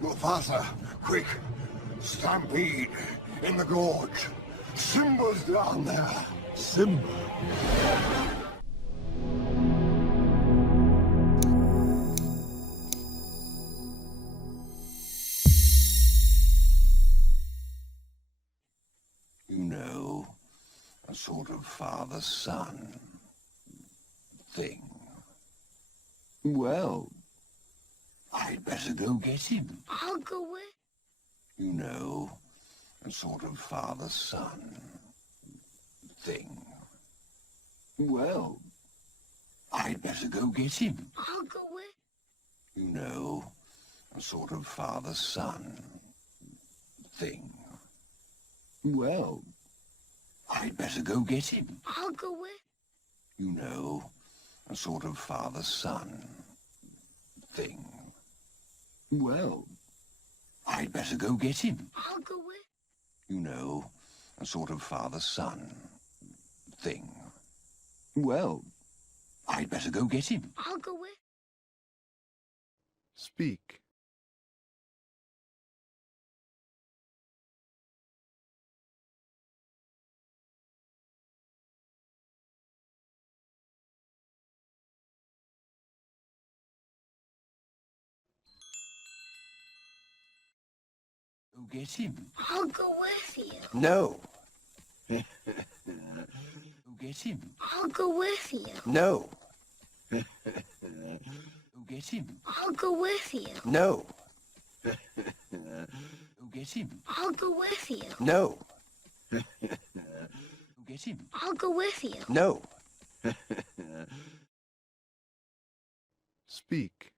Mufasa, quick! Stampede in the gorge. Simba's down there. Simba? You know, a sort of father-son thing. Well, I'd better go get him. I'll go with. You know, a sort of father-son thing. Well, I'd better go get him. I'll go with. You know, a sort of father-son thing. Well, I'd better go get him. I'll go with. You know, a sort of father-son thing. Well, I'd better go get him. I'll go with. You know, a sort of father-son thing. Well, I'd better go get him. I'll go with. Speak. Go get him. I'll go with you. No. Go get him. I'll go with you. No. Go get him. I'll go with you. No. Go get him. I'll go with you. No. Go get him. I'll go with you. No. Speak.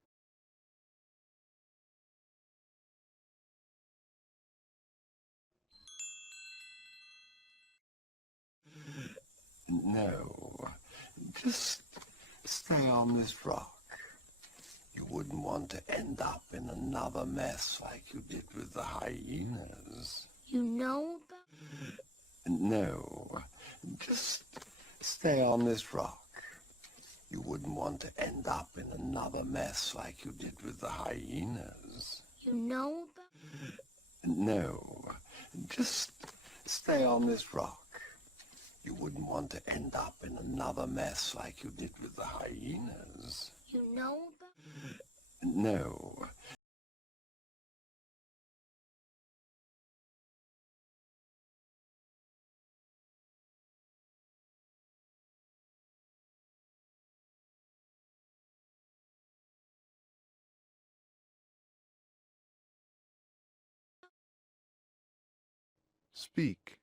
No. Just stay on this rock. You wouldn't want to end up in another mess like you did with the hyenas. You know about. No. Just stay on this rock. You wouldn't want to end up in another mess like you did with the hyenas. You know about. No. Just stay on this rock. You wouldn't want to end up in another mess like you did with the hyenas. You know about. No. Speak.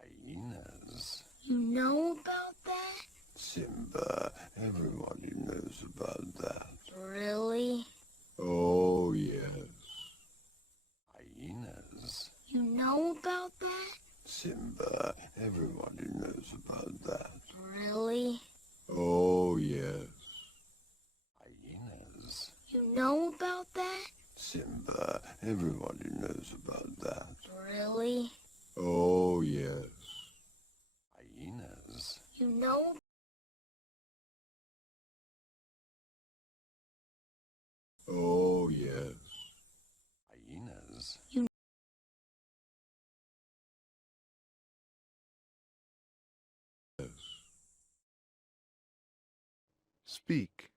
Hyenas. You know about that? Simba. Everybody knows about that. Really? Oh, yes. Hyenas. You know about that? Simba. Everybody knows about that. Really? Oh, yes. Hyenas. You know about that? Simba. Everybody knows about that. Really? Oh, yes. Hyenas. You know. Oh, yes. Hyenas. You. Yes. Speak.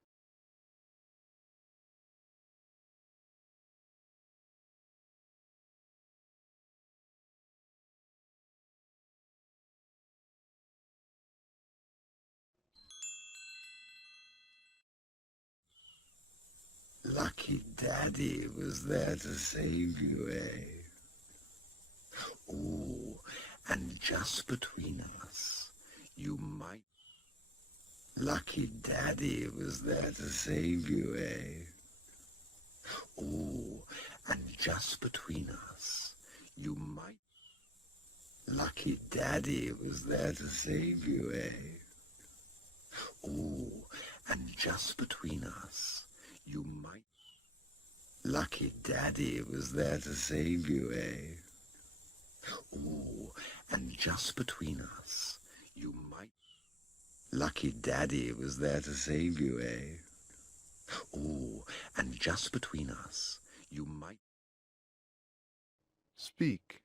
Lucky Daddy was there to save you, eh? Oh, and just between us, you might... Lucky Daddy was there to save you, eh? Oh, and just between us, you might... Lucky Daddy was there to save you, eh? Oh, and just between us, you might... Lucky Daddy was there to save you, eh? Oh, and just between us, you might... Lucky Daddy was there to save you, eh? Oh, and just between us, you might... Speak.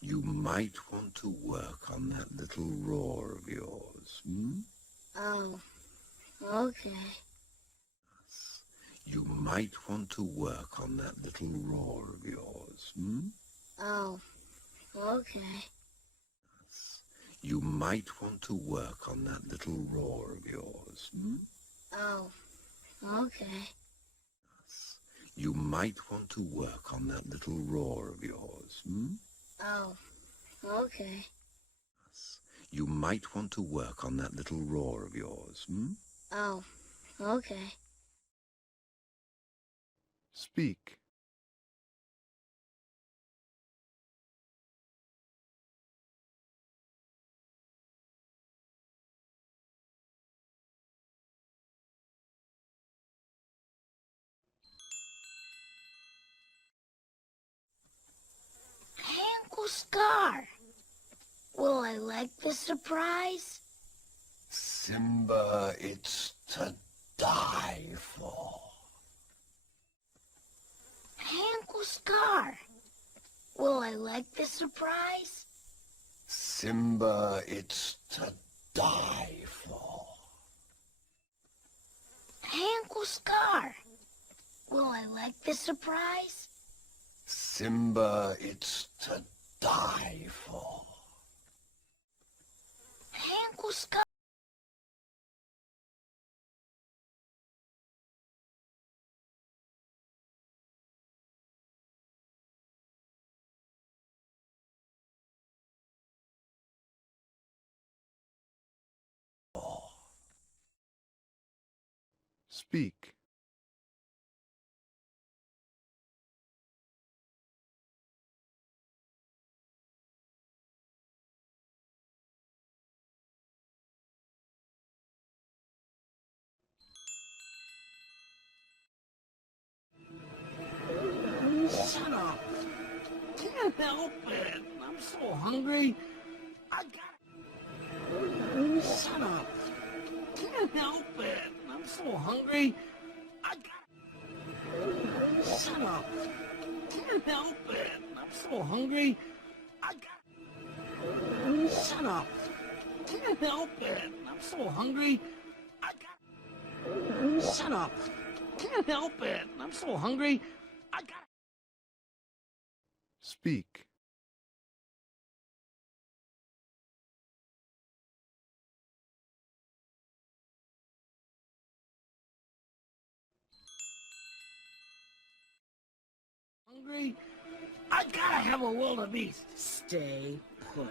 You might want to work on that little roar of yours, hmm? Oh, okay. You might want to work on that little roar of yours, hmm? Oh, okay. You might want to work on that little roar of yours, hmm? Oh, okay. You might want to work on that little roar of yours, hmm? Oh, okay. You might want to work on that little roar of yours, hmm? Oh, okay. Speak. Uncle Scar, will I like the surprise? Simba, it's to die for. Uncle Scar, will I like the surprise? Simba, it's to die for. Uncle Scar, will I like the surprise? Simba, it's to die for. Uncle Scar. Speak. Shut up. Can't help it. I'm so hungry. I got... Shut up. Can't help it. I'm so hungry. I got... Shut up. Can't help it. I'm so hungry. I got... Shut up. Can't help it. I'm so hungry. I got... Shut up. Can't help it. I'm so hungry. I got... Speak. Hungry? I gotta have a wildebeest. Stay put.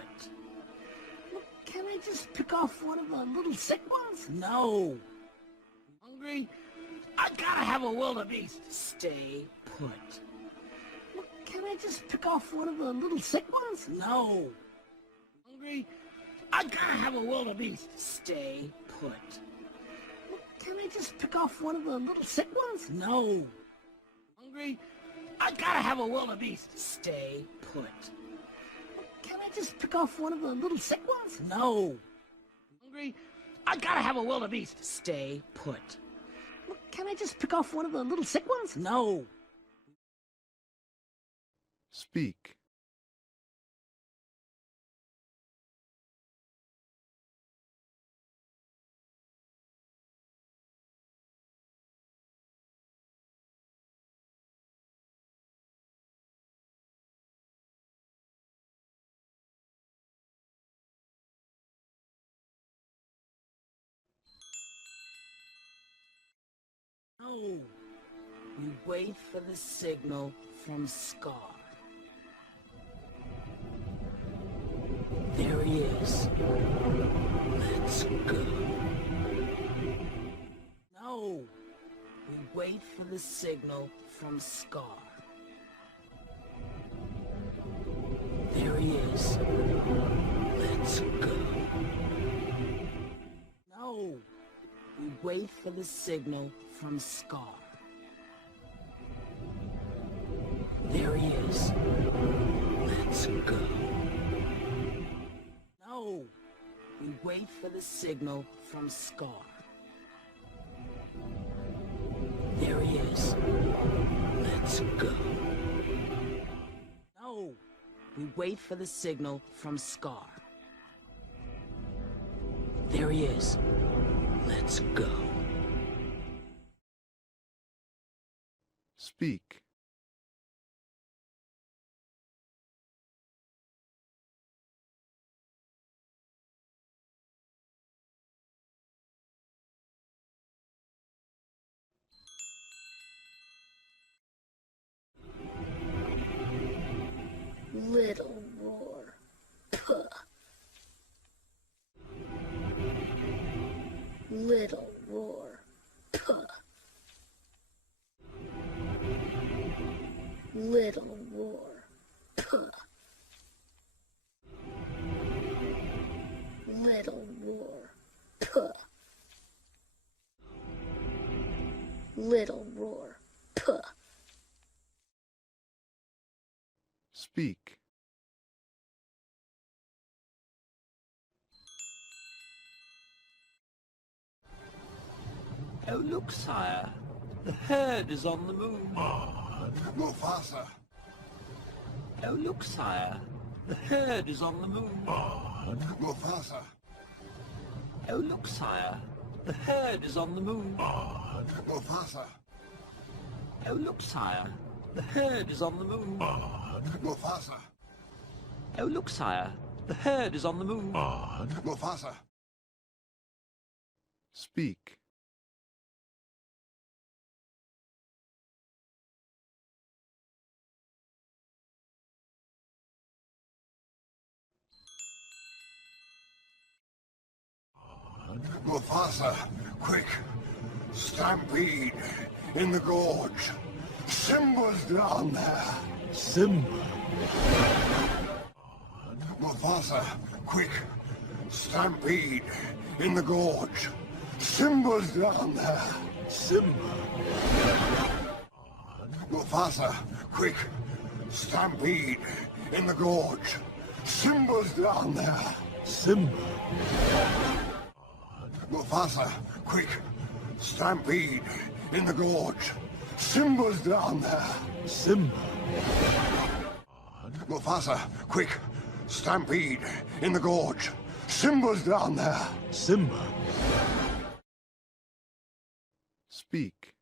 Look, can I just pick off one of the little sick ones? No. Hungry? I gotta have a wildebeest. Stay put. Look, can I just pick off one of the little sick ones? No. Hungry? I gotta have a wildebeest. Stay put. Look, can I just pick off one of the little sick ones? No. Hungry? I gotta have a wildebeest. Stay put. Can I just pick off one of the little sick ones? No. Hungry? I gotta have a wildebeest. Stay put. Can I just pick off one of the little sick ones? No. Speak. No. You wait for the signal from Scar. Let's go. No. We wait for the signal from Scar. There he is. Let's go. No. We wait for the signal from Scar. There he is. Let's go. No. We wait for the signal from Scar. There he is. Let's go. No. We wait for the signal from Scar. There he is. Let's go. Speak. Little roar. Puh. Little roar. Puh. Little roar. Puh. Little roar. Puh. Little roar. Puh. Speak. Oh, look, sire. The herd is on the move. Mufasa. Oh, look, sire. The herd is on the move. Mufasa. Oh, look, sire. The herd is on the move. Mufasa. Oh, look, sire. The herd is on the move. Mufasa. Oh, look, sire. The herd is on the move. Mufasa. Speak. Mufasa, quick! Stampede in the gorge. Simba's down there. Simba. Mufasa, quick! Stampede in the gorge. Simba's down there. Simba. Mufasa, quick! Stampede in the gorge. Simba's down there. Simba. Mufasa, quick! Stampede in the gorge. Simba's down there. Simba. Mufasa, quick! Stampede in the gorge. Simba's down there. Simba. Speak.